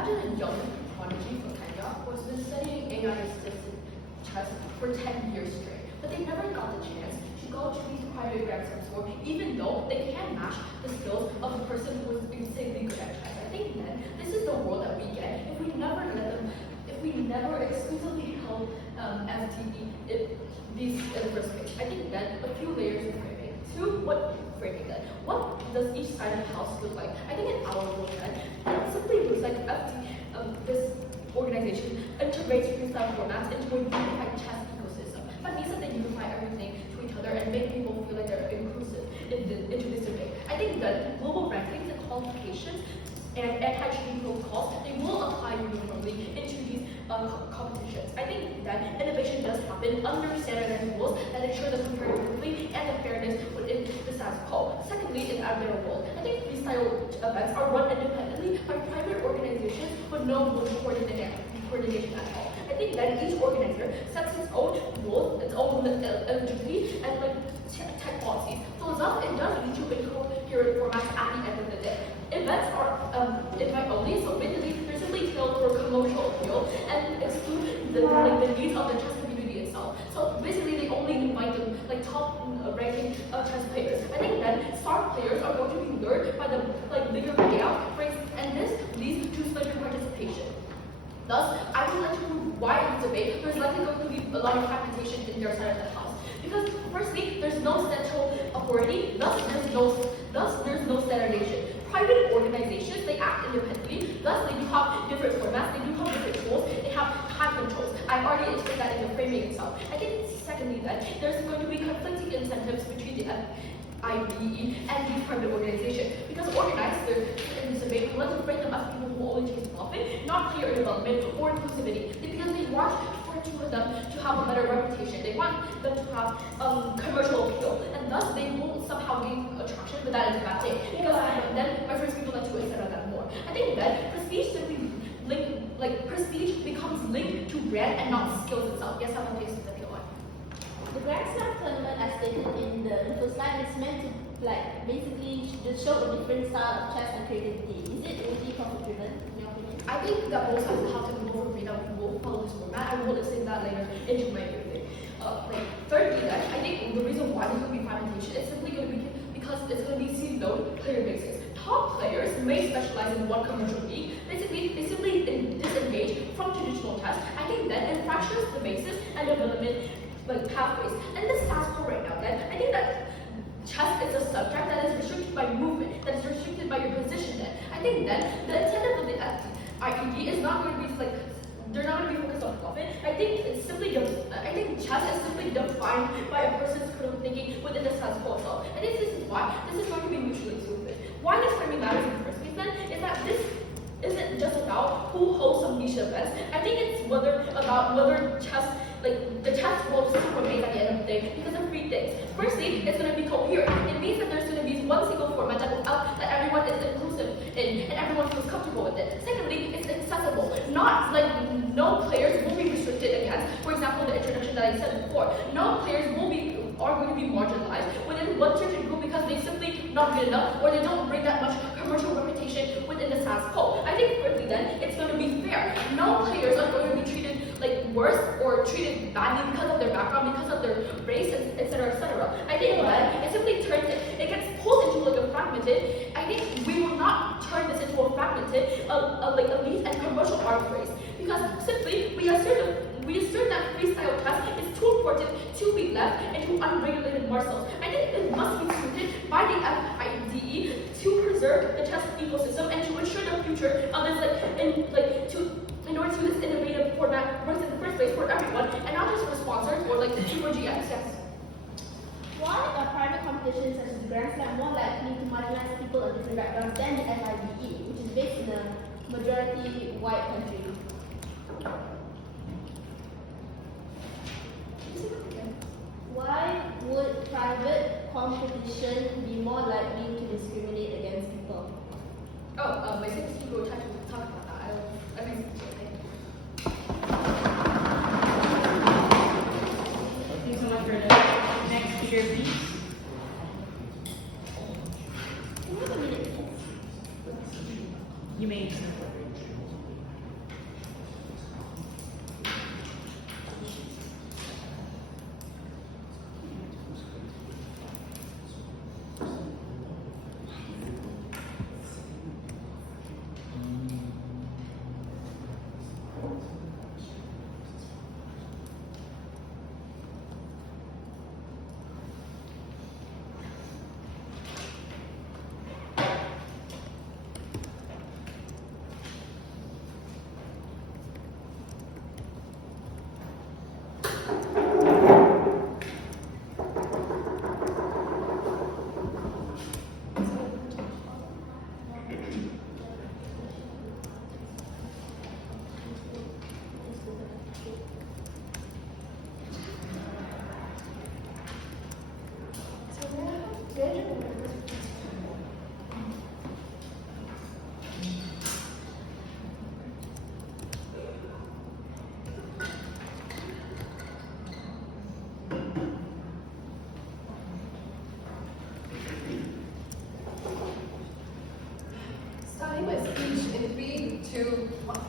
Imagine a young prodigy from Kenya who has been studying AYS chess for 10 years straight, but they never got the chance to go to these private Grand Slam school, even though they can match the skills of a person who is insanely good at chess. I think then this is the world that we get if we never exclusively held FTE these in the first place. I think then a few layers of framing. What does each side of the house look like? I think in our world then, it simply looks like this organization integrates freestyle formats into a unified chess ecosystem. That means that they unify everything to each other and make people feel like they're inclusive into this debate. I think that global rankings and qualifications and anti-cheating protocols, they will apply uniformly into these competitions. I think that innovation does happen under standardized rules that ensure the comparability and the fairness within the status quo. Secondly, in our middle world, I think freestyle events are run independently by private organizations with no coordination at all. I think that each organizer sets its own rules, its own eligibility, and tech policies. So thus, it does lead to incoherent formats at the end of the day. Events are invite only, so basically they're simply tailored for commercial appeal and exclude the needs of the chess community itself. So basically they only invite the top ranking chess players. I think that star players are going to be lured by the bigger payout rates, and this leads to slender participation. Thus, I would like to prove why in this debate there's likely going to be a lot of fragmentation in their side of the house. Because firstly, there's no central authority, thus there's no standardization. Private organizations, they act independently, thus they do have different formats, they do have different tools, they have time controls. I've already explained that in the framing itself. I think secondly that there's going to be conflicting incentives between the FIDE and these private organizations. Because organizers in this debate want to frame them as people who only chase profit, not clear development or inclusivity. Because they want for them to have a better reputation. They want them to have commercial appeal, and thus they will somehow gain attraction, but that is a bad thing. Because then my friends people like to extend on that more. I think that prestige simply prestige becomes linked to brand and not skills itself. Yes, I want to say that. The Grand Slam tournament, as stated in the info slide, is meant to basically just show a different style of chess and creativity. Is it really profit-driven, in your opinion? I think that both sides have to be more freedom. We will follow this format. I will explain that later into my video. Thirdly, I think the reason why there's going to be fragmentation is simply going to be because it's going to be seed-load player basis. Top players may specialize in one commercial league. Basically, they simply disengage from traditional chess. I think that it fractures the basis and development pathways. And this task for right now, then I think that chess is a subject that is restricted by movement, that is restricted by your position. Then I think then the intent of the IPD is not going to be they're not going to be focused on profit. I think chess is simply defined by a person's critical thinking within the status quo itself. And this is why this is going to be mutually exclusive. Why this framing matters in the first place then is that this isn't just about who hosts some niche events. I think it's about whether chess, the chess world is super made at the end of the day because of three things. Firstly, it's going to be coherent. It means that there's going to be one single format that everyone is inclusive in and everyone feels comfortable with it. Secondly, it's accessible. Not no players will be restricted against. For example, the introduction that I said before. No players are going to be marginalized within one certain group because they simply not good enough or they don't bring that much commercial reputation within the status quo. I think thirdly then, it's going to be fair. No players are going to be treated worse or treated badly because of their background, because of their race, etc., etc. I think that it simply it gets pulled into a fragmented. I think we will not turn this into a fragmented, elite and commercial arms race because simply we assert that freestyle chess is too important to be left into unregulated morsels. I think it must be suited by the FIDE to preserve the chess ecosystem and to ensure the future of this in order to this innovative format works in the first place for everyone and not just for sponsors or super GX. Why are private competitions such as Grand Slam more likely to marginalize people of different backgrounds than the FIDE, which is based in a majority white country? Why would private competition be more likely to discriminate against people? My second speaker will try to talk about that. I think Thanks so much for the next speaker, please. You may. 2, 1.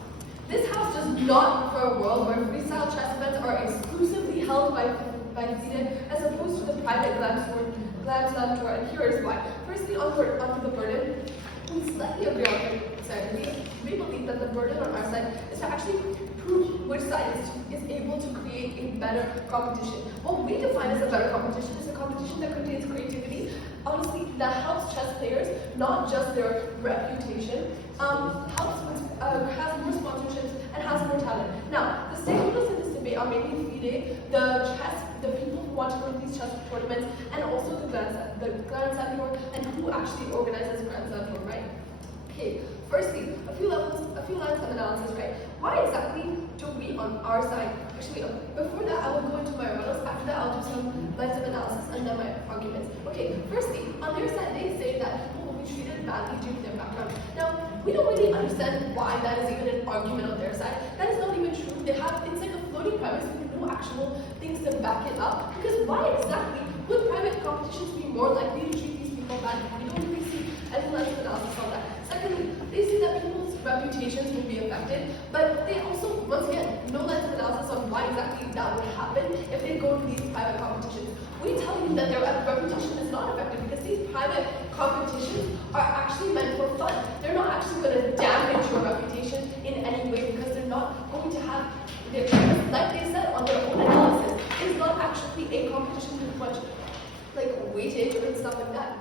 This house does not for a world where freestyle chess events are exclusively held by FIDE as opposed to the private Glam Slam tour, and here is why. Firstly, onto the burden, we slightly agree on the side. We believe that the burden on our side is to actually prove which side is able to create a better competition. What we define as a better competition is a competition that contains creativity, honestly, that helps chess players, not just their reputation, has more sponsorships, and has more talent. Now, the stakeholders in this debate are mainly FIDE, the people who want to run these chess tournaments, and also the Grand Slam tour, and who actually organizes Grand Slam tour, right? Okay, firstly, a few lines of analysis, right? Why exactly do we on our side, actually, before that I will go into my riddles, after that I'll do some lines of analysis and then my arguments. Okay, firstly, on their side they say that people will be treated badly due to their background. Now, we don't really understand why that is even an argument on their side. That is not even true. It's like a floating premise with no actual things to back it up. Because why exactly would private competitions be more likely to treat these people badly? We don't really see any lines of analysis on that. Secondly, they say that people's reputations will be affected, but they also, once again, no lines of analysis on why exactly that would happen if they go to these private competitions. We tell you that their reputation is not affected because these private competitions are actually meant for fun. They're not actually going to damage your reputation in any way because they're not going to have, like they said on their own analysis, it's not actually a competition with much like weightage and stuff like that.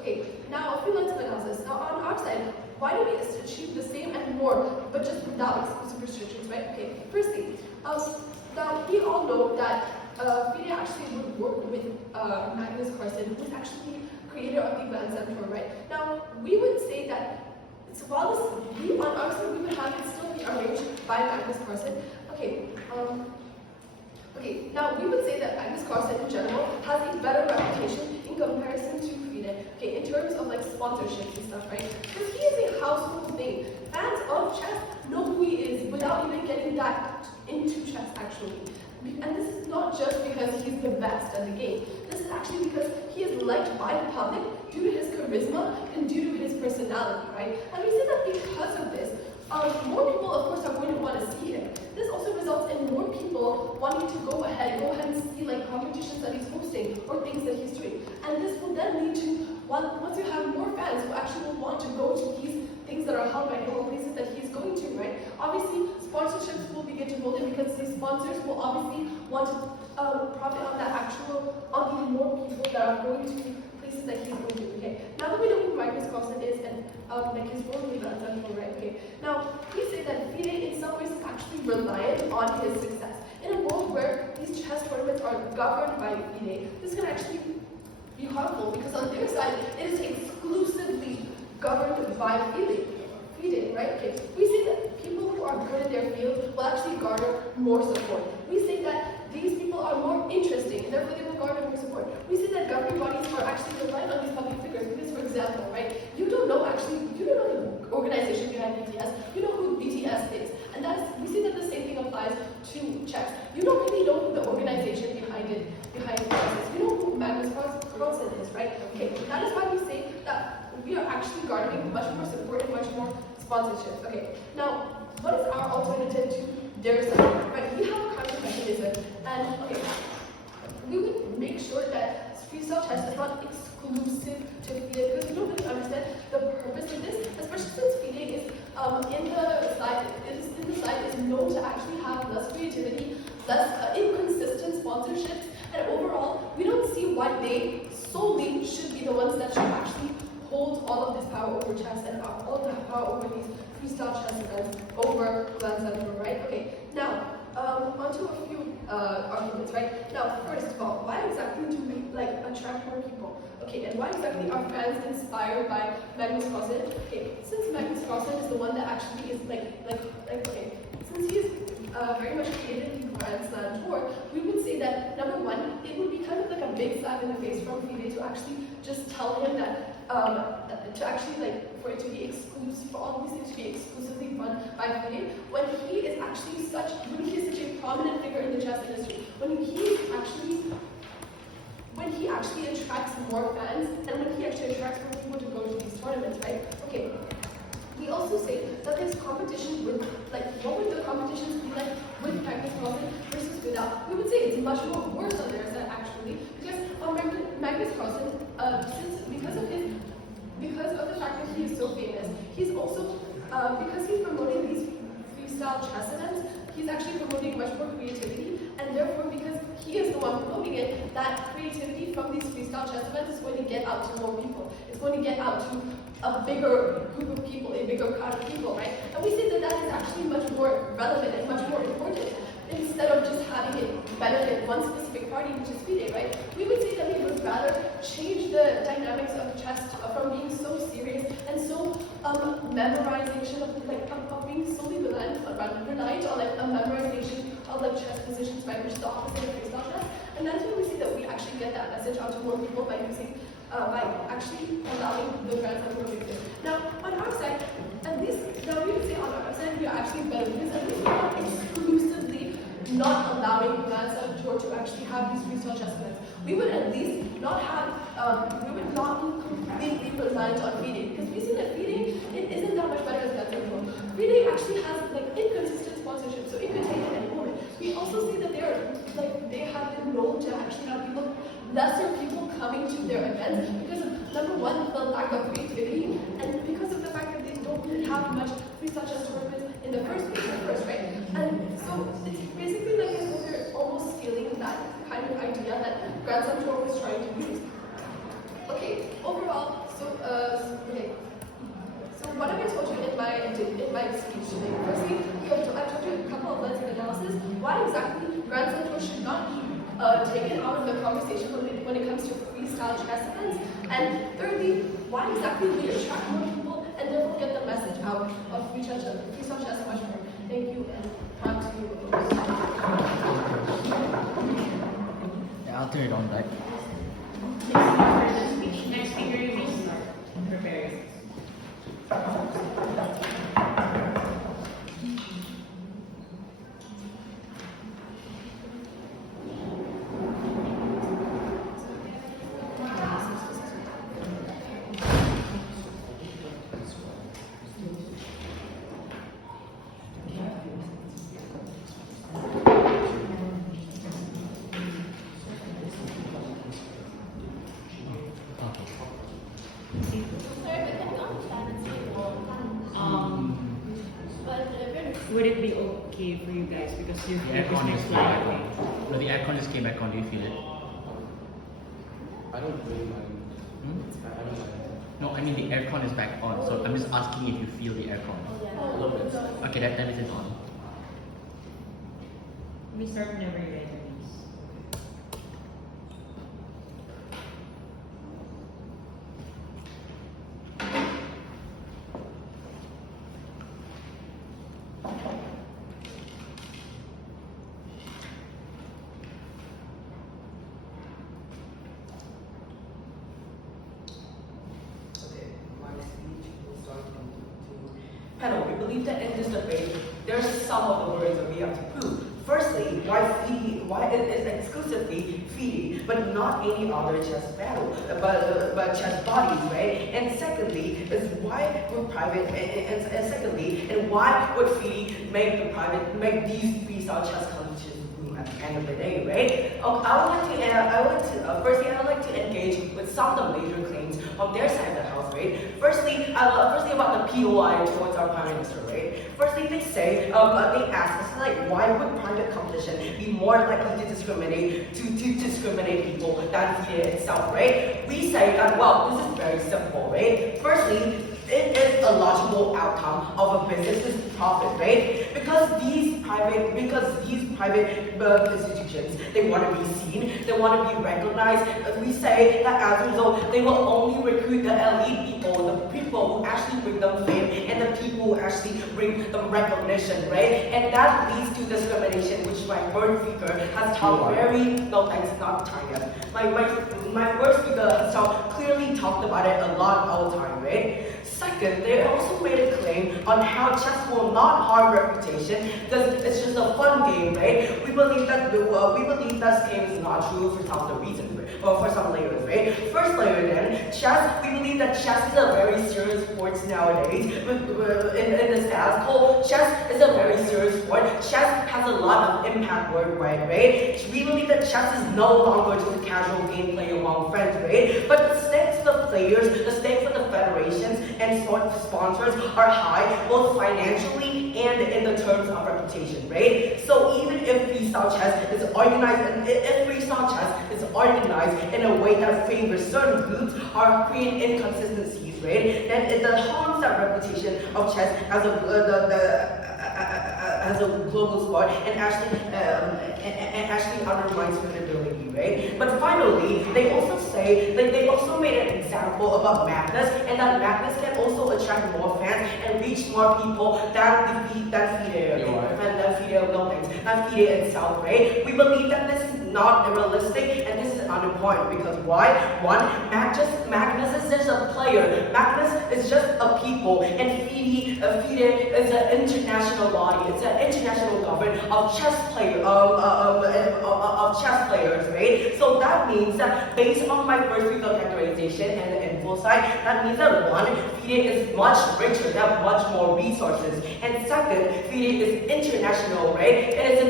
Okay. Now a few lines of analysis. Now on our side, why do we achieve the same and more, but just without exclusive restrictions, right? Okay. Firstly, now we all know that FIDE actually would work with Magnus Carlsen, who's actually creator of the Grand Slam tour, right? Now we would say that while we on our side we would have it still be arranged by Magnus Carlsen. Okay, now we would say that Magnus Carlsen in general has a better reputation in comparison to FIDE. Okay, in terms of like sponsorships and stuff, right? Because he is a household name. Fans of chess know who he is without even getting that into chess actually. And this is not just because he's the best at the game. This is actually because he is liked by the public due to his charisma and due to his personality, right? And we see that because of this, more people, of course, are going to want to see him. This also results in more people wanting to go ahead and see like competitions that he's hosting or things that he's doing. And this will then lead to, once you have more fans who actually will want to go to these things that are held by him or places that he's going to, right? Obviously, sponsorships will begin to hold in because these sponsors will obviously want to profit on the more people that are going to places that he's going to. Okay. Now that we know who Magnus Carlsen is and like his role in the Grand Slam tour, right? Okay. Now we say that FIDE in some ways is actually reliant on his success. In a world where these chess tournaments are governed by FIDE, this can actually be harmful because on their side it is exclusively governed by FIDE, right? Okay. We say that people who are good in their field will actually garner more support. We say that these people are more interesting and therefore they will garner more support. We say that governing bodies are actually reliant on these public figures because, for example, right, you don't know the organization behind BTS, you know who BTS is, and we see that the same thing applies to chess. You don't really know who the organization behind chess is. You know who Magnus Carlsen is, right? Okay, that is why we say that we are actually garnering much more support and much more sponsorship. Okay, now what is our alternative to their support? Right, we have a counter mechanism, and okay, we would make sure that freestyle chess is not exclusive to FIDE because we don't really understand the purpose of this, especially since FIDE is in the side is known to actually have less creativity, less inconsistent sponsorships, and overall, we don't see why they solely should be the ones that should actually hold all of this power over chess and all of the power over these freestyle chess events over Grand Slam, right? Okay, now onto a few arguments, right? Now, first of all, why exactly do we attract more people? Okay, and why exactly are fans inspired by Magnus Carlsen? Okay, since Magnus Carlsen is the one that actually is since he is very much created in the Grand Slam tour, we would say that number one, it would be kind of like a big slap in the face from FIDE to actually just tell him that for it to be exclusive, for all these things to be exclusively run by FIDE, when he is such a prominent figure in the chess industry, when he actually attracts more fans, and when he actually attracts more people to go to these tournaments, right? Okay. We also say that this competition because he's promoting these freestyle chess events, he's actually promoting much more creativity, and therefore, because he is the one promoting it, that creativity from these freestyle chess events is going to get out to more people. It's going to get out to a bigger group of people, a bigger crowd of people, right? And we see that that is actually much more relevant and much more important. Instead of just having it benefit one specific party, which is FIDE, right? We would say that we would rather change the dynamics of chess from being so serious and so memorization of being solely reliant on like a memorization of like chess positions, right, which is the opposite of freestyle chess. And that's when we see that we actually get that message out to more people by using by actually allowing the Grand Slam to be. Now on our side, at least now we would say on our side we are actually better because at least we're not exclusively not allowing Grand Slam Tour to actually have these freestyle chess events. We would at least not have, we would not be completely reliant on FIDE, because we see that FIDE, it isn't that much better as Grand Slam Tour. FIDE actually has like inconsistent sponsorship, so it could take at any moment. We also see that they have been known to actually have lesser people coming to their events because of, number one, the lack of creativity, and because of the fact that they don't really have much freestyle chess tournaments in the first place, right? And so it's basically like as though they're almost scaling that kind of idea that Grand Slam Tour was trying to use. Okay, overall, so what have I told you in my speech today? Firstly, I've told you a couple of lines of analysis. Why exactly Grand Slam Tour should not be taken out of the conversation when it comes to freestyle chess events. And thirdly, why exactly we attract more people and therefore get the message out of freestyle chess much more. Thank you, and on to you. Yeah, I'll turn it on back. Next speaker, you may start. Prepare. Would it be okay for you guys because your The aircon is just came back on. No, the aircon just came back on. Do you feel it? I don't really mind. I don't mind. No, I mean the aircon is back on. So I'm just asking if you feel the aircon. A little bit. Okay, that is it on. We start whenever you're ready, please. Okay, my speech will start from two. Panel, we believe that in this debate, there's some of the words that we have to prove. Firstly, why it is exclusively FIDE, but not any other chess battle, but chess bodies, right? And secondly, is why we're private, and secondly, and why would FIDE make these freestyle chess competitions boom at the end of the day, right? Firstly, I would like to engage with some of the major claims from their side of the house, right? Firstly about the POI towards our Prime Minister, right? Firstly, they say, they ask us, like, why would private competition be more likely to discriminate people than FIDE itself, right? We say that, well, this is very simple, right? Firstly, it is a logical outcome of a business's profit, right? Because these private institutions, they want to be seen, they want to be recognized. We say that as a result, they will only recruit the elite people, the people who actually bring them fame, and the people who actually bring them recognition, right? And that leads to discrimination, which my first speaker has talked not time yet. My first speaker has clearly talked about it a lot all the time, right? Second, they also made a claim on how chess will not harm reputation because it's just a fun game, right? We believe that this claim is not true for some of the reasons, or for some layers, right? First layer then, chess. We believe that chess is a very serious sport nowadays. In the status quo, chess is a very serious sport. Chess has a lot of impact worldwide, right? We believe that chess is no longer just a casual gameplay among friends, right? But the stakes for the players, the stakes for the federations and sponsors are high, both financially and in the terms of reputation, right? So even if freestyle chess is organized, in a way that favors certain groups or create inconsistencies, right? Then it harms that reputation of chess as a global sport and actually undermines credibility, right? But finally, they also say they also made an example about Magnus, and that Magnus can also attract more fans and reach more people than FIDE itself, right? We believe that this is not realistic and this is unimportant because why? One, Magnus is just a player. Magnus is just a people, and FIDE is an international body. It's an international government of chess players, right? So that means that based on my first week of categorization and the info side, that means that one, FIDE is much richer, they have much more resources, and second, FIDE is international, right? It is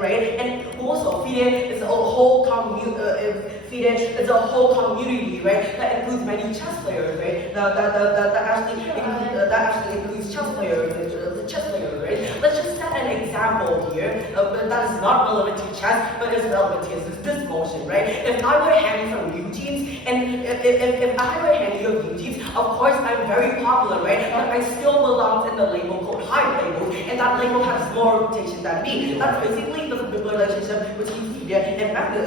right, and also FIDE is a whole community, right? That includes many chess players, right? That actually includes chess players, right? Let's just set an example here that is not relevant to chess, but is relevant to this motion, right? If I were handing some Eugenes, and if I were handing you Eugenes, of course I'm very popular, right? But I still belong in the label called high label, and that label has more reputation than me. That's basically the relationship between FIDE and Magnus.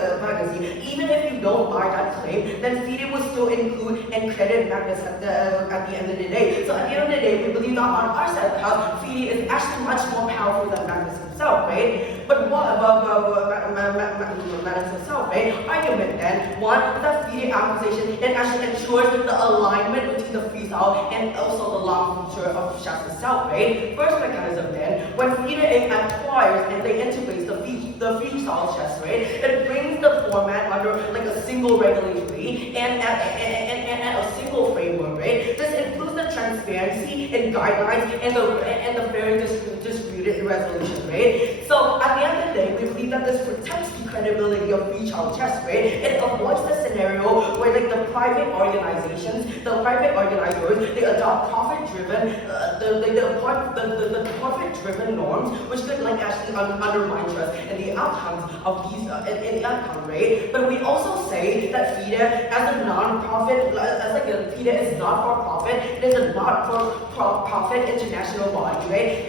Even if you don't buy that claim, then FIDE will still include and credit Magnus at the end of the day. So at the end of the day, we believe that on our side of the house, FIDE is actually much more powerful than Magnus himself, right? But what about Magnus himself, right? Argument then, one, that FIDE acquisition, it actually ensures the alignment between the freestyle and also the long future of chess itself, right? First mechanism then, when FIDE acquires and they integrate the freestyle chess, right? It brings the format under like a single regulatory and a single framework, right? This includes the transparency and guidelines and the fair distributed resolution, right? So at the end of the day, we believe that this protects the credibility of freestyle chess, right? It avoids the scenario where like the private organizations, the private organizers, they adopt profit-driven, the profit-driven norms, which could like actually undermine trust and the outcomes of these, in the outcome, right? But we also say that FIDE as a non-profit, FIDE is not for profit, it is a not-for-profit international body, right?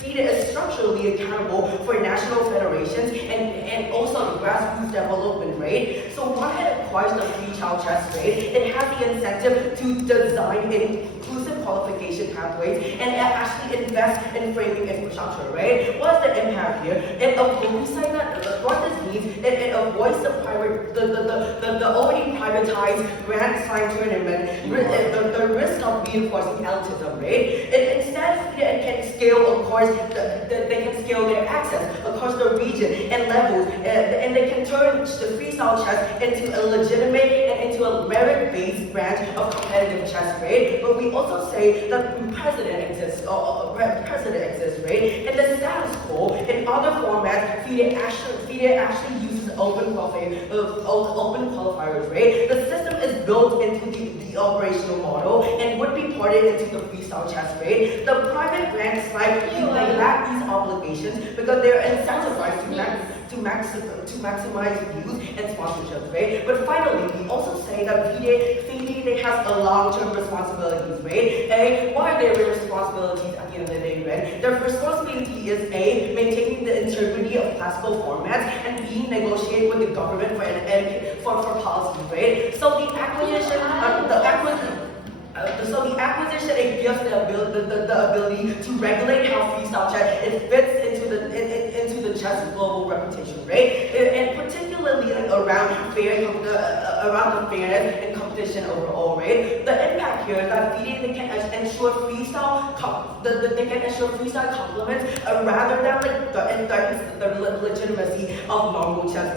FIDE is structurally accountable for national federations and also grassroots development, right? So once it acquires the freestyle chess, right, it has the incentive to design inclusive qualification pathways and actually invest in framing infrastructure, right? What's the impact here? It avoids what this means, it avoids the already privatized Grand Slam tournament, the risk of reinforcing elitism, right? Instead, it can scale, of course, they can scale their access across the region and levels, and they can turn the freestyle chess into a legitimate and into a merit-based branch of competitive chess, right? But we also say that precedent exists, right? And the status quo in other formats, FIDE actually uses open qualifiers, right? The system is built into the operational model and would be ported into the freestyle chess, right? The private Grand Slam, they lack these obligations because they're incentivized to maximize views and sponsorships, right? But finally, we also say that FIDE has a long-term responsibilities, right? What are their responsibilities at the end of the day, right? Their responsibility is A, maintaining the integrity of classical formats, and B, negotiate with the government for policy, right? So the acquisition, it gives the ability to regulate how freestyle chess it fits into the chess global reputation, right? And particularly like around the fairness and competition overall, right? The impact here is that FIDE they can ensure freestyle complements rather than like the legitimacy of normal chess,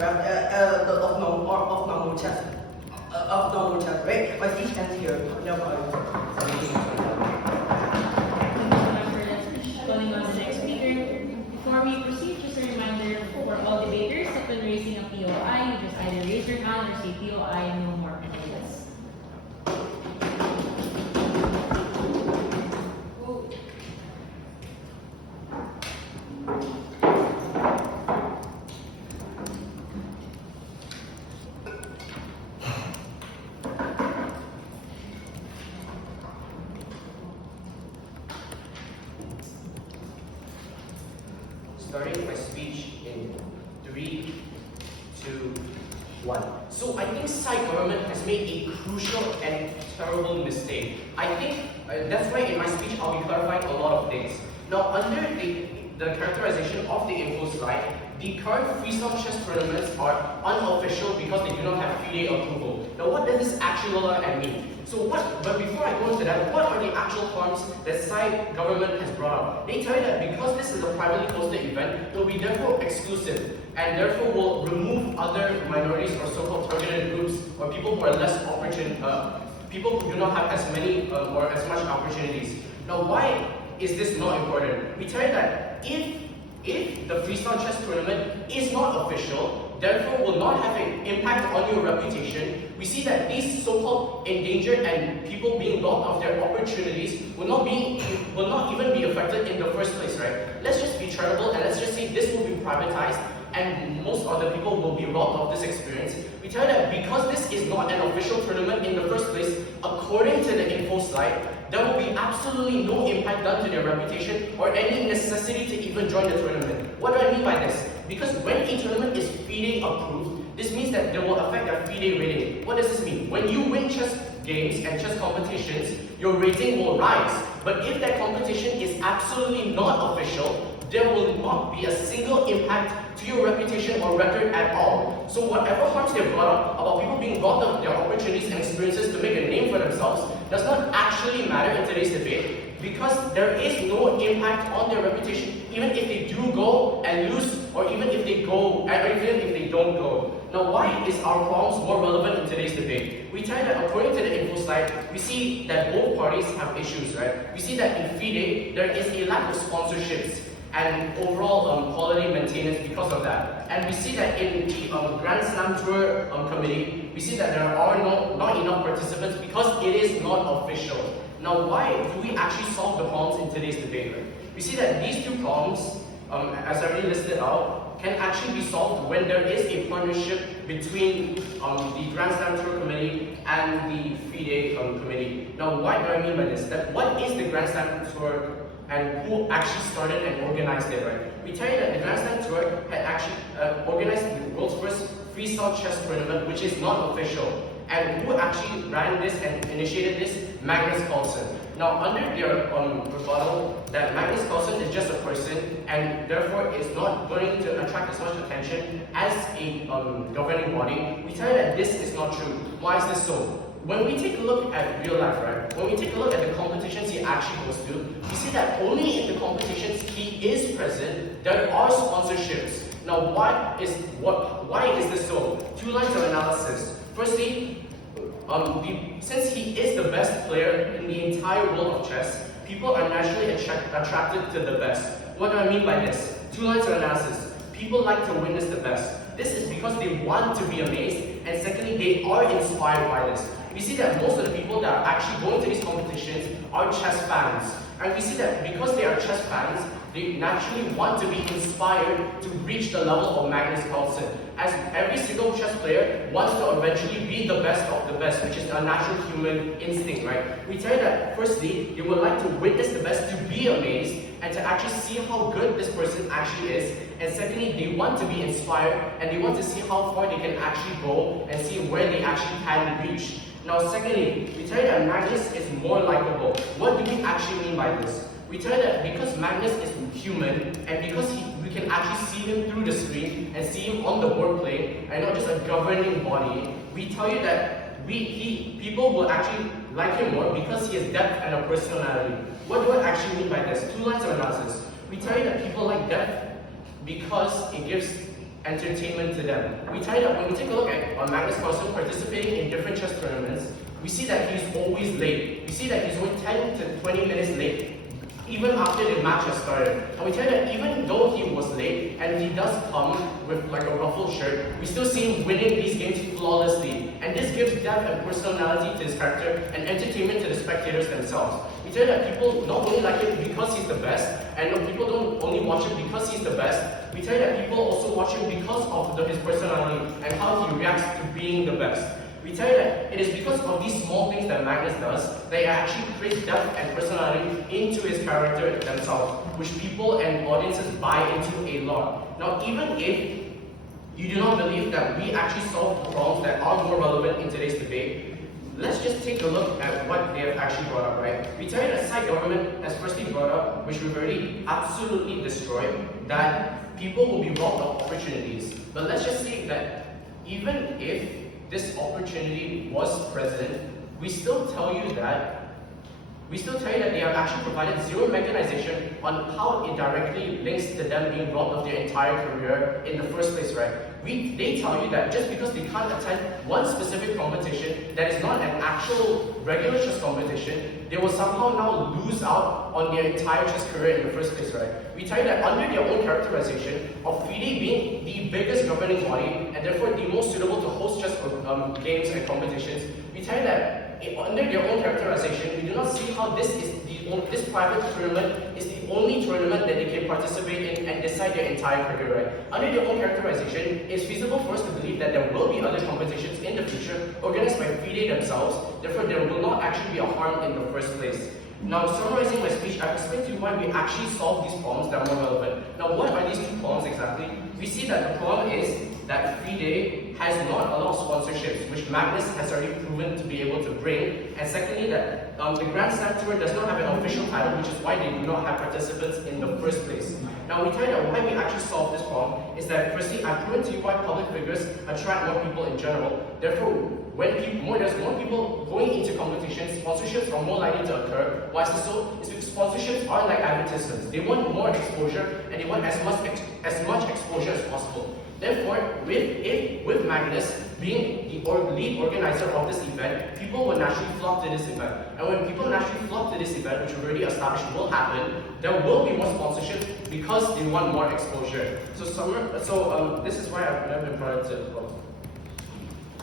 right? My speech ends here. No problem. Going on to the next speaker. Before we proceed, just a reminder for all debaters that when raising a POI, you just either raise your hand or say POI, no more, no less. Starting my speech in 3, 2, 1. So I think Psy government has made a crucial and terrible mistake. I think that's why in my speech I'll be clarifying a lot of things. Now under the characterization of the info slide, the current freestyle chess tournaments are unofficial because they do not have FIDE approval. Now what does this actually look like and mean? But before I go into that, what are the actual harms that Psy government has brought up? They tell you that because this is a privately hosted event, it will be therefore exclusive and therefore will remove other minorities or so-called targeted groups or people who are less opportune, people who do not have as many or as much opportunities. Now why is this not important? We tell you that if the freestyle chess tournament is not official, therefore will not have an impact on your reputation, we see that these so-called endangered and people being robbed of their opportunities will not even be affected in the first place, right? Let's just be charitable and let's just say this will be privatized and most other people will be robbed of this experience. We tell you that because this is not an official tournament in the first place, according to the info slide, there will be absolutely no impact done to their reputation or any necessity to even join the tournament. What do I mean by this? Because when a tournament is FIDE approved, this means that they will affect their FIDE rating. What does this mean? When you win chess games and chess competitions, your rating will rise. But if that competition is absolutely not official, there will not be a single impact to your reputation or record at all. So whatever harms they've brought up about people being robbed of their opportunities and experiences to make a name for themselves does not actually matter in today's debate because there is no impact on their reputation even if they do go and lose or even if they go, or even if they don't go. Now why is our problems more relevant in today's debate? We tell you that according to the info slide, we see that both parties have issues, right? We see that in FIDE, there is a lack of sponsorships and overall quality maintenance because of that. And we see that in the Grand Slam Tour committee, we see that there are not enough participants because it is not official. Now why do we actually solve the problems in today's debate? Right? We see that these two problems, as I already listed out, can actually be solved when there is a partnership between the Grand Slam Tour committee and the FIDE committee. Now what do I mean by this? That what is the Grand Slam Tour and who actually started and organized it, right? We tell you that the Grand Slam Tour had actually organized the world's first freestyle chess tournament, which is not official. And who actually ran this and initiated this? Magnus Carlsen. Now, under their rebuttal that Magnus Carlsen is just a person and therefore is not going to attract as much attention as a governing body, we tell you that this is not true. Why is this so? When we take a look at real life, right? When we take a look at the competitions he actually goes to, we see that only in the competitions he is present, there are sponsorships. Now, why is this so? Two lines of analysis. Firstly, since he is the best player in the entire world of chess, people are naturally attracted to the best. What do I mean by this? Two lines of analysis. People like to witness the best. This is because they want to be amazed, and secondly, they are inspired by this. We see that most of the people that are actually going to these competitions are chess fans. And we see that because they are chess fans, they naturally want to be inspired to reach the level of Magnus Carlsen. As every single chess player wants to eventually be the best of the best, which is a natural human instinct, right? We tell you that firstly, you would like to witness the best, to be amazed, and to actually see how good this person actually is. And secondly, they want to be inspired, and they want to see how far they can actually go and see where they actually can reach. Now secondly, we tell you that Magnus is more likable. What do we actually mean by this? We tell you that because Magnus is human, and because we can actually see him through the screen and see him on the board plane, and not just a governing body, we tell you that people will actually like him more because he has depth and a personality. What do I actually mean by this? Two lines of analysis. We tell you that people like depth because it gives entertainment to them. We tell you that when we take a look at Magnus Carlsen participating in different chess tournaments, we see that he's always late. We see that he's only 10 to 20 minutes late even after the match has started. And we tell you that even though he was late and he does come with like a ruffled shirt, we still see him winning these games flawlessly. And this gives depth and personality to his character and entertainment to the spectators themselves. We tell you that people not only like him because he's the best, and people don't only watch him because he's the best, we tell you that people also watch him because of his personality and how he reacts to being the best. We tell you that it is because of these small things that Magnus does that he actually creates depth and personality into his character themselves, which people and audiences buy into a lot. Now, even if you do not believe that we actually solve problems that are more relevant in today's debate, let's just take a look at what they have actually brought up, right? We tell you that SIDE government has firstly brought up, which we've already absolutely destroyed, that people will be robbed of opportunities. But let's just say that even if this opportunity was present, we still tell you that they have actually provided zero mechanization on how it directly links to them being robbed of their entire career in the first place, right? They tell you that just because they can't attend one specific competition that is not an actual regular chess competition, they will somehow now lose out on their entire chess career in the first place, right? We tell you that under their own characterization of FIDE being the biggest governing body and therefore the most suitable to host chess games and competitions, we tell you that under their own characterization, we do not see how this this private tournament is the only tournament that they can participate in and decide their entire career, right? Under their own characterization, it's feasible for us to believe that there will be other competitions in the future organized by FIDE themselves, therefore there will not actually be a harm in the first place. Now, summarizing my speech, I've explained to you why we actually solve these problems that are more relevant. Now, what are these two problems exactly? We see that the problem is that FIDE has not a lot of sponsorships, which Magnus has already proven to be able to bring. And secondly, that the Grand Slam Tour does not have an official title, which is why they do not have participants in the first place. Now, we tell you that why we actually solve this problem is that firstly, I've proven to you why public figures attract more people in general. Therefore, when there's more people going into competitions, sponsorships are more likely to occur. Why is this so? It's because sponsorships are like advertisements. They want more exposure and they want as much exposure as possible. Therefore, with Magnus being the lead organizer of this event, people will naturally flock to this event. And when people naturally flock to this event, which we've already established will happen, there will be more sponsorship because they want more exposure. So this is why I've never been brought to the club.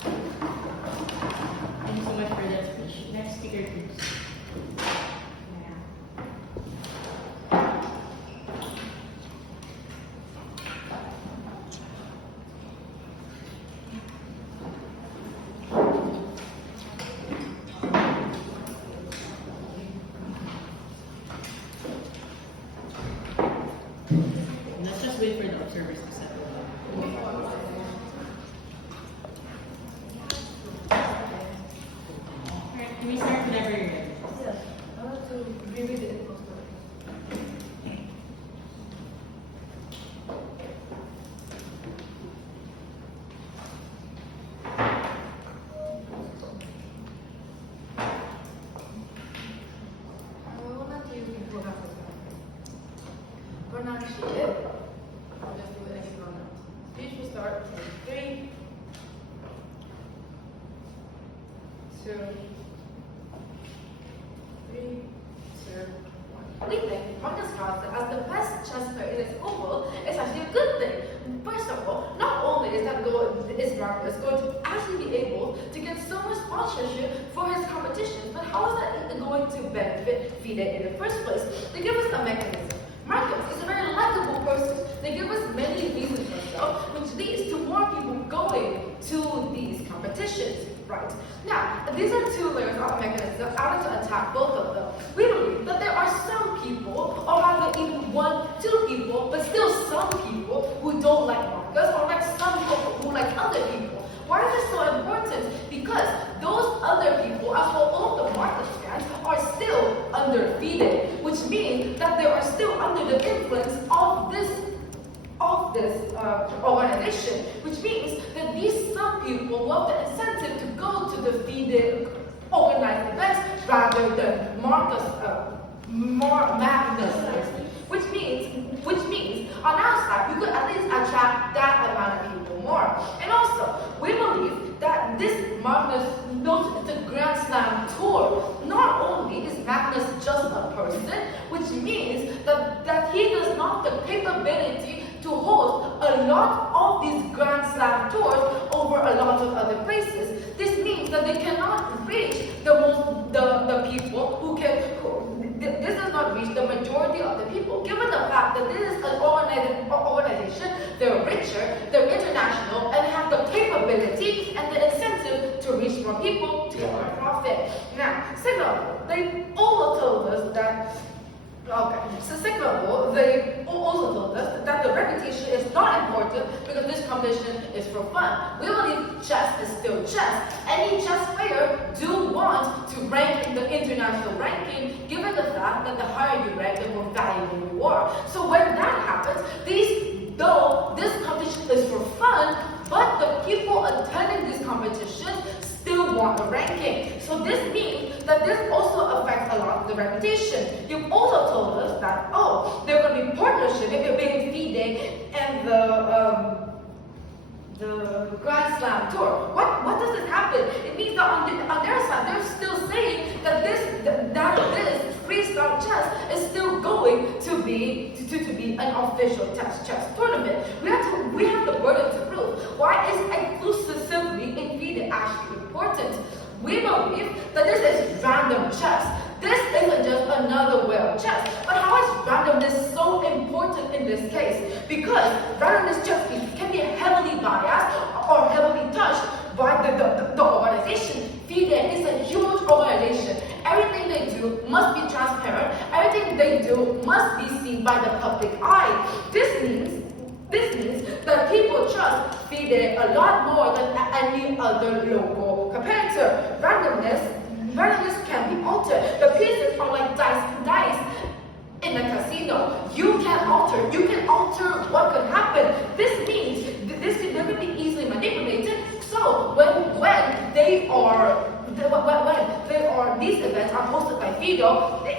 Thank you so much for that speech. Next speaker, please. Let's just wait for the observers to settle. Alright, can we start whenever you're ready? Yes, I want to reread the info story. Pronunciation. I'll just do it as pronouns. Speech will start in 3, 2, 3, 2, 1. We think Magnus Carlsen as the best chess player in his own world is actually a good thing. First of all, not only is Magnus going to actually be able to get so much sponsorship for his competitions, but how is that even going to benefit FIDE in the first place? They give us a mechanism. Magnus is a very likable person. They give us many reasons for so, which leads to more people going to these competitions, right? Now, these are two layers of mechanisms out to attack both of them. We believe that there are some people, or rather even 1, 2 people, but still some people who don't like Magnus, or like some people who like other people. Why is this so important? Because those other people, as well all of the Magnus fans, are still under FIDE, which means that they are still under the influence of this organization, which means that these some people will have the incentive to go to the FIDE organized events rather than Magnus, which means on our side we could at least attract that amount of people more. And also, we believe that this Magnus knows the Grand Slam Tour. Not only is Magnus just a person, which means that he does not have the capability to host a lot of these Grand Slam tours over a lot of other places. This means that they cannot reach the people who can. This does not reach the majority of the people, given the fact that this is an organization, they're richer, they're international, and have the capability and the incentive to reach more people to earn profit. Now, second of all, they also told us that second of all, they also told us that the reputation is not important because this competition is for fun. We believe chess is still chess. Any chess player do want to rank in the international ranking, given the fact that the higher you rank, the more valuable you are. So when that happens, though this competition is for fun, but the people attending these competitions still want a ranking. So this means that this also affects a lot of the reputation. You've also told us that, there are going to be partnership between FIDE and the Grand Slam Tour. What does this happen? It means that on their side, they're still saying that this Freestyle Chess is still going to be an official chess tournament. We have the burden to prove. Why is exclusively in FIDE actually important? We believe that this is random chess. This isn't just another way of chess. But how is randomness so important in this case? Because randomness chess can be heavily biased or heavily touched by the organization. FIDE is a huge organization. Everything they do must be transparent. Everything they do must be seen by the public eye. This means that people trust FIDE a lot more than any other local competitor. Randomness can be altered. The pieces are like dice in a casino. You can alter what could happen. This means they can be easily manipulated. So when these events are hosted by FIDE,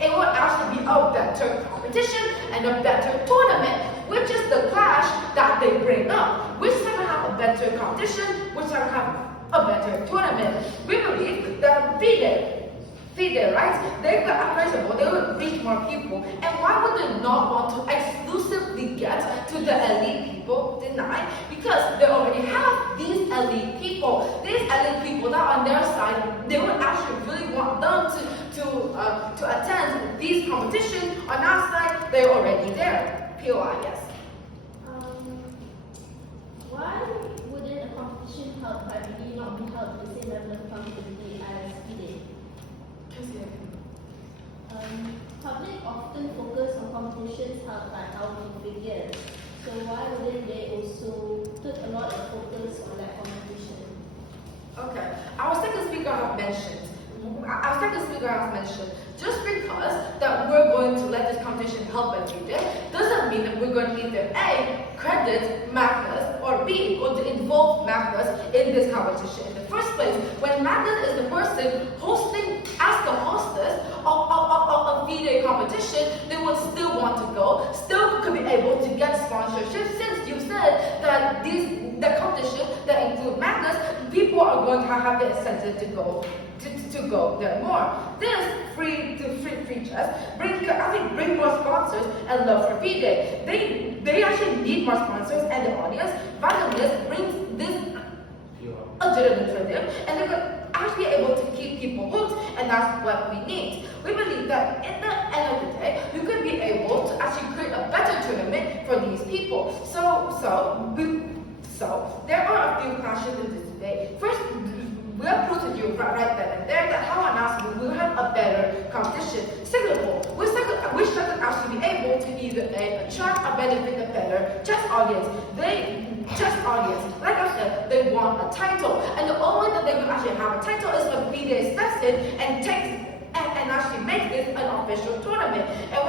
it will actually be a better competition and a better tournament, which is the clash that they bring up. Which side will have a better competition? Which side will have a better tournament? We believe that FIDE, right? First of all, they will reach more people. And why would they not want to exclusively get to the elite people? Deny? Because they already have these elite people. These elite people that on their side, they would actually really want them to attend these competitions. On our side, they're already there. POI, yes. Why wouldn't a competition held by FIDE not be held with the same level of accountability as FIDE? Public often focus on competitions held by our figures. So why wouldn't they also put a lot of focus on that competition? Okay. Our second speaker has mentioned, just because that we're going to let this competition help by FIDE doesn't mean that we're going to either A, credit Magnus, or B, going to involve Magnus in this competition. In the first place, when Magnus is the person hosting as the hostess of a FIDE competition, they would still want to go, still could be able to get sponsorship, since you said that the competition that include Magnus, people are going to have the incentive to go there more. This free chess bring more sponsors and love for FIDE. They actually need more sponsors and the audience. Randomness brings this adrenaline for them, and they're actually able to keep people hooked, and that's what we need. We believe that in the end of the day, you could be able to actually create a better tournament for these people. So there are a few clashes in this debate. First, we have proved to you right then and there that how announced we will have a better competition. Second of all, we should actually be able to either attract or benefit a better chess audience. Like I said, they want a title, and the only way that they will actually have a title is when FIDE steps in and actually makes this an official tournament. And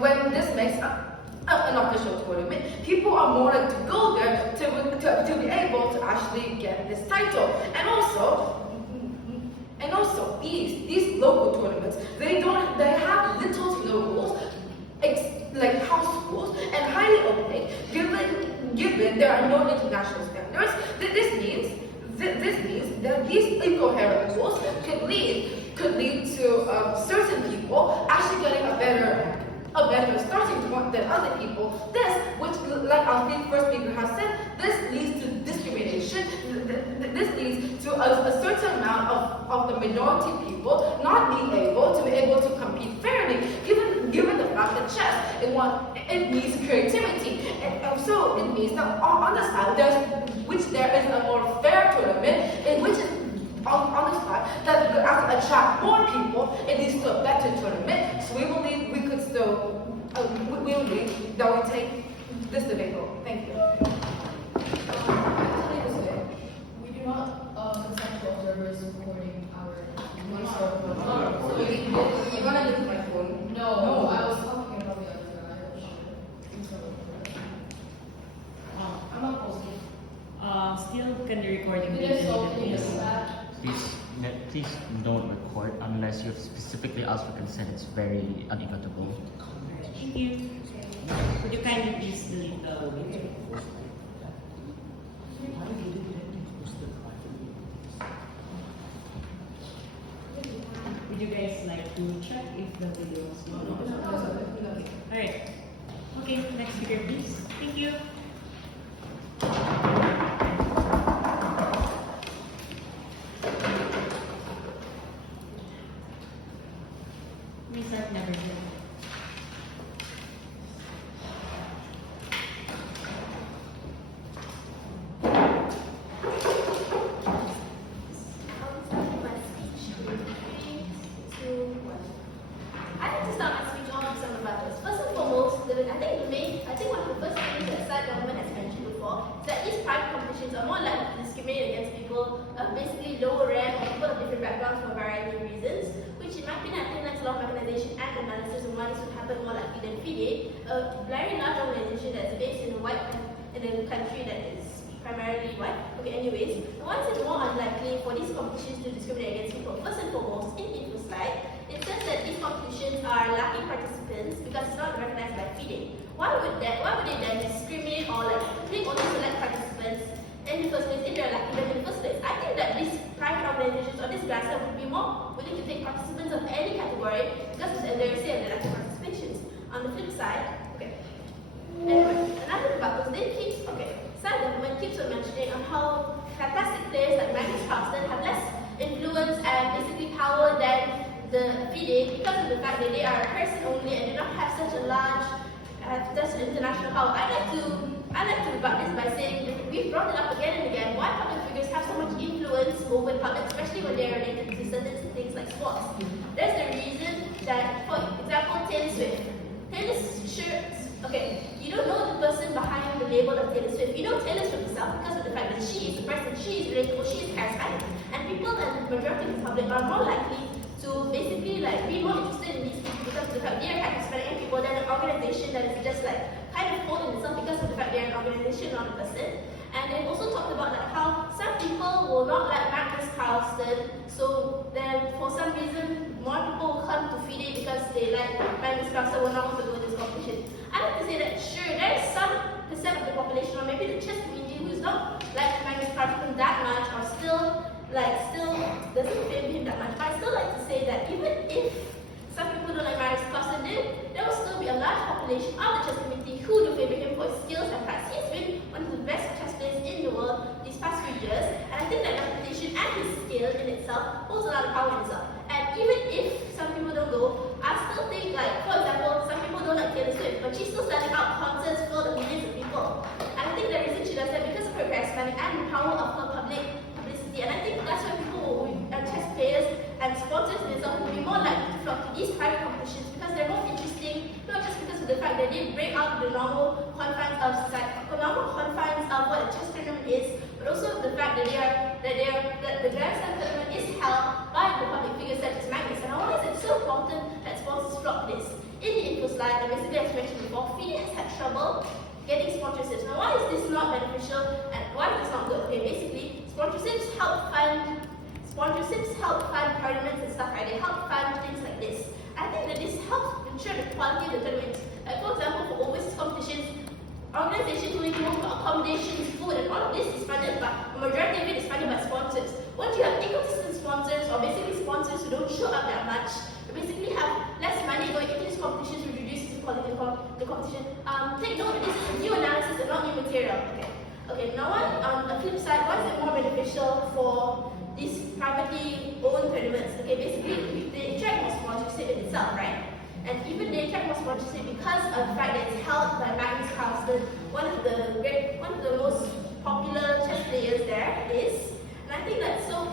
when this makes an official tournament, people are more likely to go there to be able to actually get this title. And also these local tournaments, they have little to no rules, like house rules, and highly opaque, given there are no international standards. This means that these incoherent rules could lead to certain people a better starting point than other people. This, which, like our first speaker has said, this leads to discrimination. This leads to a certain amount of the minority people not being able to compete fairly, given the fact that chess it needs creativity, and so it means that on the side there is a more fair tournament in which on the side that as attract more people, it leads to a better tournament. So we believe we could still we believe that we take this debate home. Thank you. Actually, this way, we do not consent to observers recording our voice or So you wanna look at my phone? No, I was talking about the other I'm not posting. Still can the recording be Did I deleted, solve please? that? Please don't record unless you've specifically asked for consent. It's very unacceptable. Thank you. Would you kindly please delete the video? Would you guys like to check if the video is on? Alright. Okay, next speaker please. Thank you. We start never here. Basically lower rank or people of different backgrounds for a variety of reasons, which in my opinion I think that's a lot of organization and analysis on why this would happen more likely than FIDE, a very large organization that's based in a country that is primarily white. Okay, anyways, the ones it's more unlikely for these competitions to discriminate against people. First and foremost, in the info slide, it says that these competitions are lacking participants because it's not recognized by FIDE. Why would they then discriminate or like pick only select participants in the first place if they're lucky in the first place? I think that these private organizations or this grassroots would be more willing to take participants of any category because they're saying they're lucky participations. On the flip side, okay. Anyway, another about this, Side government keeps on mentioning on how fantastic players like Magnus Carlsen have less influence and basically power than the FIDE because of the fact that they are a person only and do not have such a large international power. I like to rebut this by saying that we've brought it up again and again why public figures have so much influence over the public, especially when they are related to certain things like sports. There's the reason that, for example, Taylor Swift. You don't know the person behind the label of Taylor Swift. You know Taylor Swift herself because of the fact that she is the person, she is relatable, she is charismatic. And people and the majority of the public are more likely to basically be more interested in these people because of the fact they are charismatic people than an organization that is just kind of holding itself because of the fact they are an organization, not a person. And they also talked about how some people will not like Magnus Carlsen, so then for some reason more people will come to FIDE because they like Magnus Carlsen will not want to go to this competition. I like to say that sure, there is some percent of the population or maybe the chess community who is not like Magnus Carlsen that much or still doesn't favor him that much. But I still like to say that even if some people don't like Magnus Carlsen, there will still be a large population of the chess community who do favor him for his skills and facts. He's been one of the best chess players in the world these past few years, and I think that reputation and his skill in itself holds a lot of power in itself. And even if some people don't go, I still think for example, some people don't like Taylor Swift, but she's still selling out concerts for the millions of people. And I think the reason she does that because of her charismatic and the power of her publicity. And I think that's why people chess players and sponsors in itself will be more likely to flock to these private competitions because they're more interesting, not just because of the fact that they break out the normal confines of what a chess tournament is, but also the fact that the Grand Slam tournament is held by the public figures such as Magnus. And why is it so important that sponsors flock this? In the info slide, and basically as mentioned before, FIDE has had trouble getting sponsorships. Now why is this not beneficial and why is this not good? Okay, basically sponsorships help fund tournaments and stuff, right? They help fund things like this. I think that this helps ensure the quality of the tournament. For example, for overseas competitions, organizations will include accommodations, food, and all of this is funded by, the majority of it is funded by sponsors. Once you have inconsistent sponsors, or basically sponsors who don't show up that much, you basically have less money going into these competitions, which reduces the quality quality of the competition. Take note that this is a new analysis and not new material. Okay, now on the flip side, why is it more beneficial for these privately owned tournaments? Okay, basically, they attract more sponsorship in itself, right? And even they attract more sponsorship because of the fact that it's held by Magnus Carlsen, one of the most popular chess players there is. And I think that's so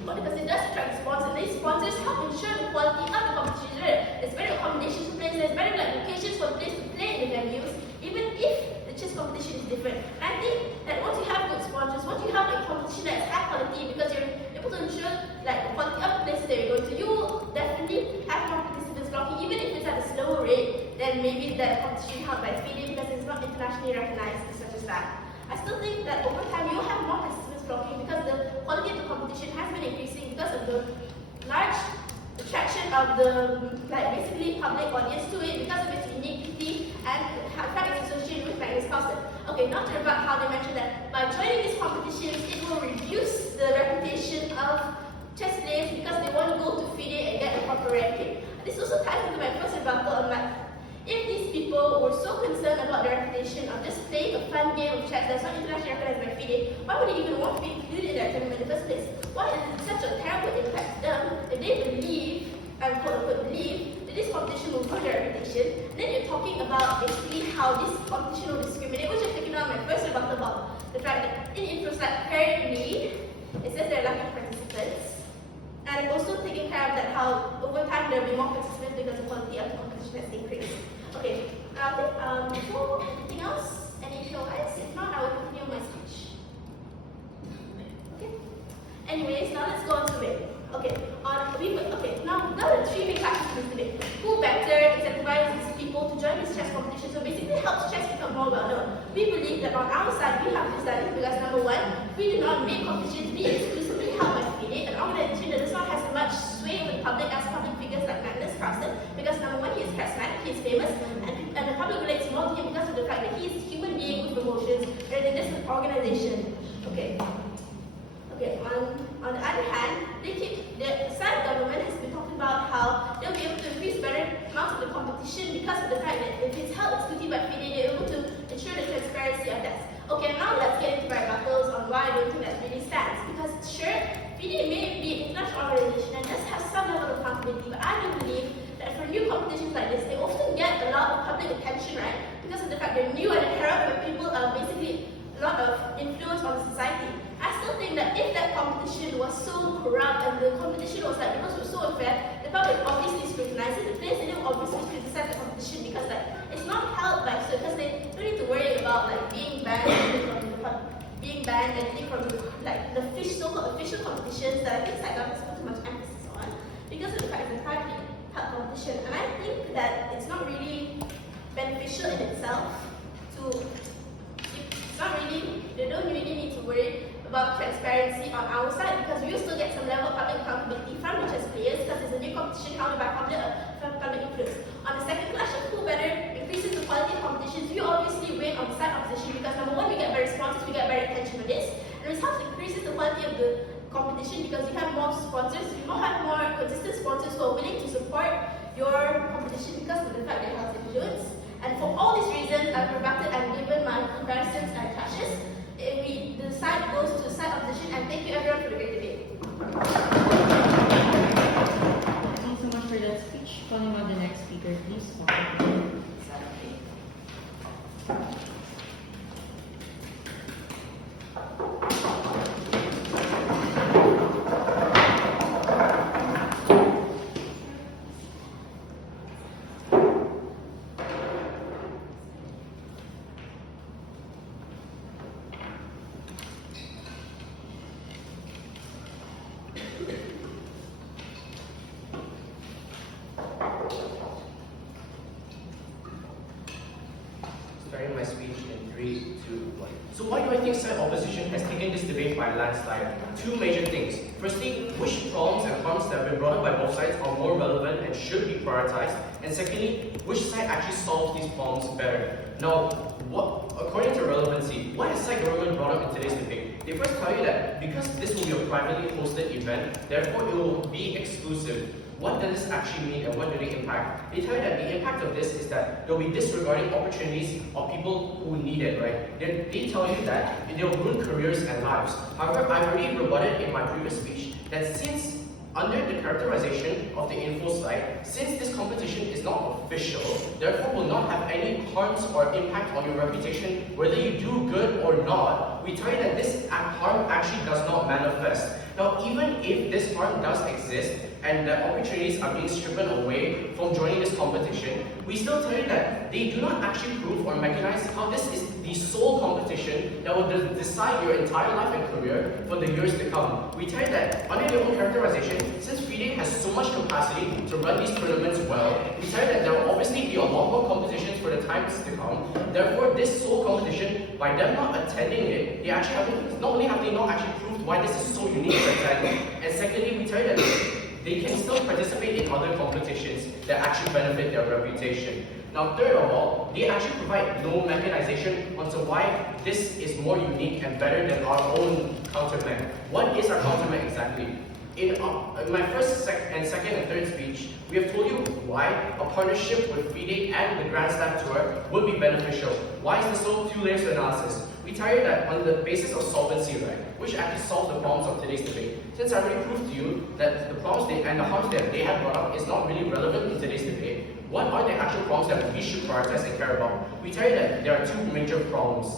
important because it does attract sponsors. And these sponsors help ensure the quality of the competition. There's better accommodations for players, there's better locations for players to play in the venues, even if the chess competition is different. And I think that once you have good sponsors, once you have a competition that's high quality, because you're able to ensure like the quality of the places that you're going to, you will definitely have more participants flocking, even if it's at a slower rate than maybe the competition held by FIDE, because it's not internationally recognized such as that. I still think that over time you'll have more participants flocking because the quality of the competition has been increasing because of the large attraction of the basically public audience to it, because of its uniquity and the fact it's associated with Magnus Carlsen. Okay, not to about how they mentioned that by joining these competitions, it will reduce the reputation of chess players because they won't go to FIDE and get a proper ranking. This also ties into my first example on if these people were so concerned about the reputation of just playing a fun game of chess that's not internationally recognized by FIDE, why would they even want to be included in that tournament in the first place? Why is it such a terrible impact to them if they believe, and quote unquote believe, that this competition will ruin their reputation? And then you're talking about basically how this competition will discriminate, which I've taken out my first rebuttal about the fact that in interest like currently, it says there are lacking participants. And also taking care of that how over time there will be more participants because the quality of the competition has increased. Okay, before anything else, any POIs? If not, I will continue my speech. Okay. Anyways, now let's go on to it. Okay, now there are three main classes in this debate. Who better incentivizes people to join this chess competition? So basically helps chess become more well known. We believe that on our side we have decided because number one, we do not make competitions be exclusively held by FIDE, an organization that does not have as much sway with the public as public figures like Magnus Carlsen, because number one, he is charismatic, he is famous, and the public relates more to him because of the fact that he is a human being with emotions rather than just an organization. Okay, on the other hand, the SAD government has been talking about how they'll be able to increase better amounts of the competition because of the fact that if it's held exclusively by FIDE, they're able to ensure the transparency of that. Okay, now let's get into my battles on why I don't think that really stands. Because sure, FIDE may be an international organization and does have some level of accountability, but I do believe that for new competitions like this, they often get a lot of public attention, right? Because of the fact they're new and herald where people are basically a lot of influence on society. I still think that if that competition was so corrupt and the competition was like, because it was so unfair, the public obviously scrutinizes it. The players didn't obviously criticize the competition because it's not held by, so because they don't need to worry about being banned anything from the so-called official competitions that I think side governments put too much emphasis on because of the fact it's a privately held competition. And I think that it's not really beneficial in itself they don't really need to worry about transparency on our side because we will still get some level of public accountability from the chess players because it's a new competition held by public influence. On the second clash of who better increases the quality of competitions, we obviously win on the side opposition because number one, we get better sponsors, we get better attention for this, and it helps increases the quality of the competition because you have more sponsors, you have more consistent sponsors who are willing to support your competition because of the fact that it has influence. And for all these reasons, I've rebutted and given my comparisons and clashes. The side goes to the side opposition, and thank you everyone for the great debate. Thanks so much for that speech. Calling on the next speaker, please. Starting my speech in 3, 2, 1. So why do I think side opposition has taken this debate by a landslide? Two major things. Firstly, which problems and harms that have been brought up by both sides are more relevant and should be prioritized? And secondly, which side actually solves these problems better? Now, according to relevancy, what has side government brought up in today's debate? they first tell you that because this will be a privately hosted event, therefore it will be exclusive. What does this actually mean and what do they impact? They tell you that the impact of this is that they'll be disregarding opportunities of people who need it, right? They tell you that they'll ruin careers and lives. However, I've already rebutted in my previous speech that since under the characterization of the info site, since this competition is not official, therefore will not have any harms or impact on your reputation, whether you do good or not, we tell you that this harm actually does not manifest. Now, even if this harm does exist and the opportunities are being stripped away from joining this competition, we still tell you that they do not actually prove or mechanize how this is the sole competition that will decide your entire life and career for the years to come. We tell you that under their own characterization, since FIDE has so much capacity to run these tournaments well, we tell you that there will obviously be a lot more competitions for the times to come. Therefore, this sole competition, by them not attending it, they actually haven't, not only have they not actually proved why this is so unique to attend, and secondly, we tell you that they can still participate in other competitions that actually benefit their reputation. Now, third of all, they actually provide no mechanization onto why this is more unique and better than our own countermech. What is our countermech exactly? In my second and third speech, we have told you why a partnership with FIDE and the Grand Slam Tour would be beneficial. Why is this so? 2 layers of analysis. We tell you that on the basis of solvency, right, which actually solves the problems of today's debate. Since I already proved to you that the problems and the harms that they have brought up is not really relevant in today's debate, what are the actual problems that we should prioritize and care about? We tell you that there are 2 major problems.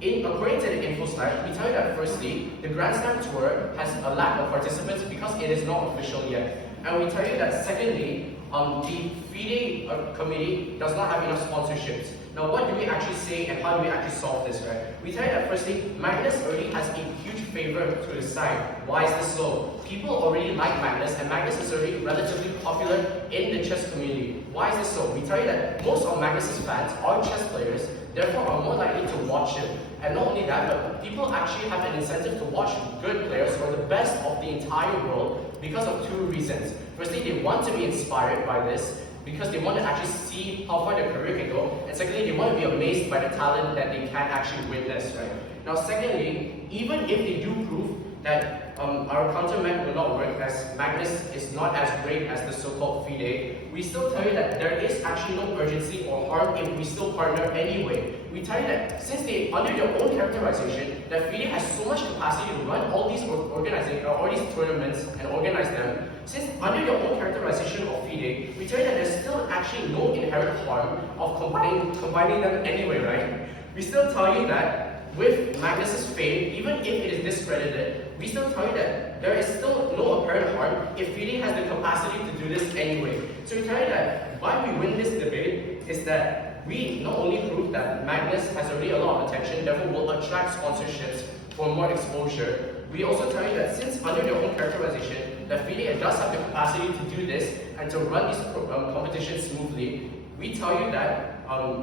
According to the info slide, we tell you that firstly, the Grand Slam Tour has a lack of participants because it is not official yet. And we tell you that secondly, the FIDE committee does not have enough sponsorships. Now, what do we actually say and how do we actually solve this, right? We tell you that firstly, Magnus already has a huge favor to the side. Why is this so? People already like Magnus, and Magnus is already relatively popular in the chess community. Why is this so? We tell you that most of Magnus's fans are chess players, therefore are more likely to watch him. And not only that, but people actually have an incentive to watch good players or the best of the entire world because of 2 reasons. Firstly, they want to be inspired by this because they want to actually see how far their career can go. And secondly, they want to be amazed by the talent that they can actually witness, right? Now, secondly, even if they do prove that our countermech will not work as Magnus is not as great as the so-called FIDE, we still tell you that there is actually no urgency or harm if we still partner anyway. We tell you that since they, under their own characterization, that FIDE has so much capacity to run all these all these tournaments and organize them, since under their own characterization of FIDE, we tell you that there's still actually no inherent harm of combining them anyway, right? We still tell you that with Magnus's fame, even if it is discredited, we still tell you that there is still no apparent harm if FIDE has the capacity to do this anyway. So we tell you that why we win this debate is that we not only prove that Magnus has already a lot of attention, therefore will attract sponsorships for more exposure. We also tell you that since under their own characterization, that FIDE does have the capacity to do this and to run these competitions smoothly, we tell you that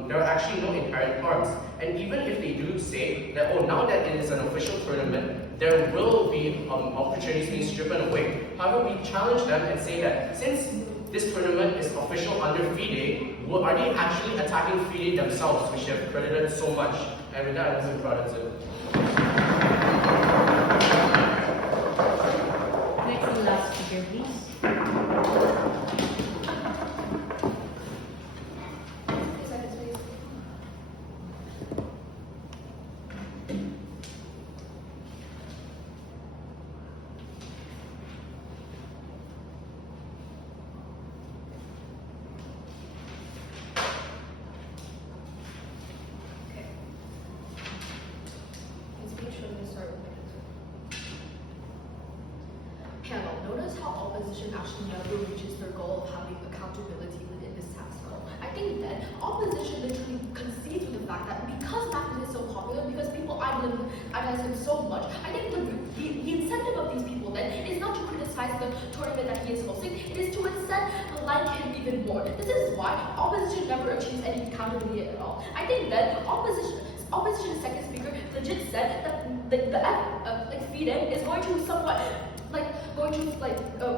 there are actually no inherent harms. And even if they do say that, oh, now that it is an official tournament, there will be opportunities being stripped away. However, we challenge them and say that since this tournament is official under FIDE, are they actually attacking FIDE themselves, which they have credited so much? And with that, I'm proud of it. Next and last speaker, please. Panel, notice how opposition actually never reaches their goal of having accountability within this task force. I think that opposition literally concedes with the fact that because Magnus is so popular, because people idolize him so much, I think the incentive of these people then is not to criticize the tournament that he is hosting, it is to instead like him even more. This is why opposition never achieves any accountability at all. I think that opposition's second speaker legit said that FIDE is going to somewhat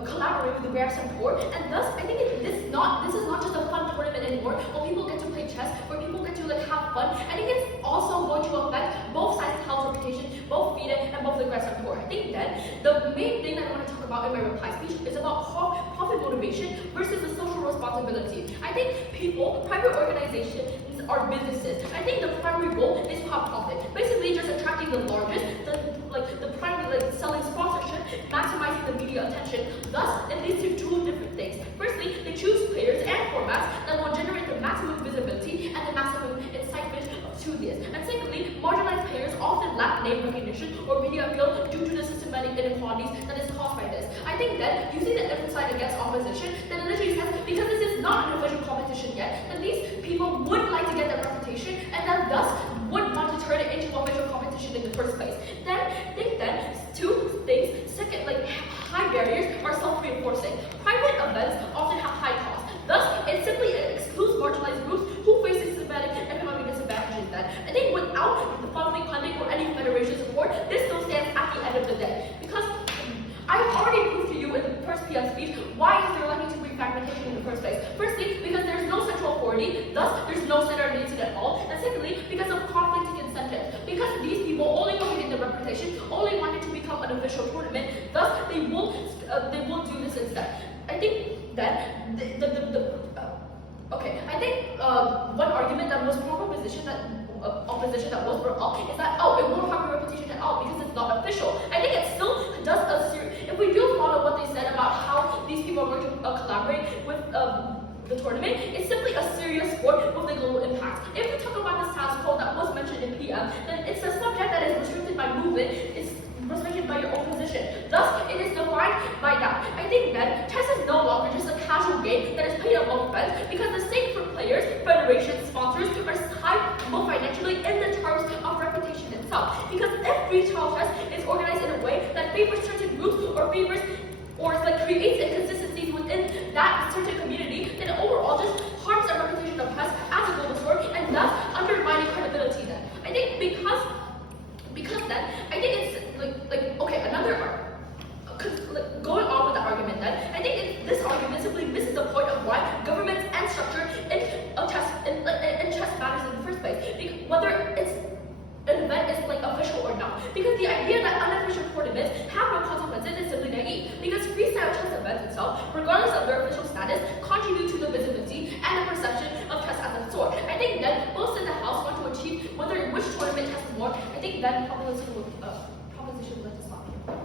collaborate with the Grand Slam Tour, and thus I think this is not just a fun tournament anymore where people get to play chess, where people get to have fun. I think it's also going to affect both sides' health reputation, both FIDE and both rest I'm poor. I think then the main thing that I want to talk about in my reply speech is about profit motivation versus the social responsibility. I think people, private organizations are businesses. I think the primary goal is to have profit. Basically just attracting the largest, the primary selling sponsorship, maximizing the media attention. Thus, it leads to two different things. Firstly, they choose players and formats that will generate the maximum visibility and the maximum excitement to this. And secondly, marginalized players often lack name recognition or media appeal due to the systematic inequalities that is caused by this. I think that using the different side against opposition, that literally says because this is not an official competition yet, that these people would like to get that reputation and that thus would want to turn it into official competition in the first place. Then I think that two things. Second, high barriers are self-reinforcing. Private events often have high costs. Thus, it simply excludes marginalized groups who face systematic economic disadvantages. Then I think without the public funding or any federation support, this still stands at the end of the day. Because I've already proved to you in the first PM speech why is there likely to be fragmentation in the first place. Firstly, because there's no central authority, thus there's no center of unity at all. And secondly, because of conflicting incentives. Because these people only want to get the reputation, only want it to become an official tournament, thus they will do this instead. I think that one argument that was from opposition that was brought up is that it won't harm your reputation at all because it's not official. I think it still does if we do follow what they said about how these people are going to collaborate with the tournament, it's simply a serious sport with a global impact. If we talk about the status quo that was mentioned in PM, then it's a subject that is restricted by movement, it's restricted by your own position. Thus, it is defined by that. I think that chess is no longer just a casual game that is played among friends because the stake for players, federations, sponsors are high both financially and in terms of reputation itself. Because if freestyle chess is organized in a way that favors certain groups or creates inconsistencies within that certain community, then overall just harms the reputation of chess as a global sport and thus undermining credibility then. I think because then, I think it's going on with the argument then, I think this argument simply misses the point of why governments and structure in chess matters in the first place. Whether it's an event is official or not. Because the idea that unofficial tournaments have no consequences is simply naive. Because freestyle chess events itself, regardless of their official status, contribute to the visibility and the perception of chess as a sport. I think that most in the house want to achieve which tournament has more. I think then proposition would like to stop here.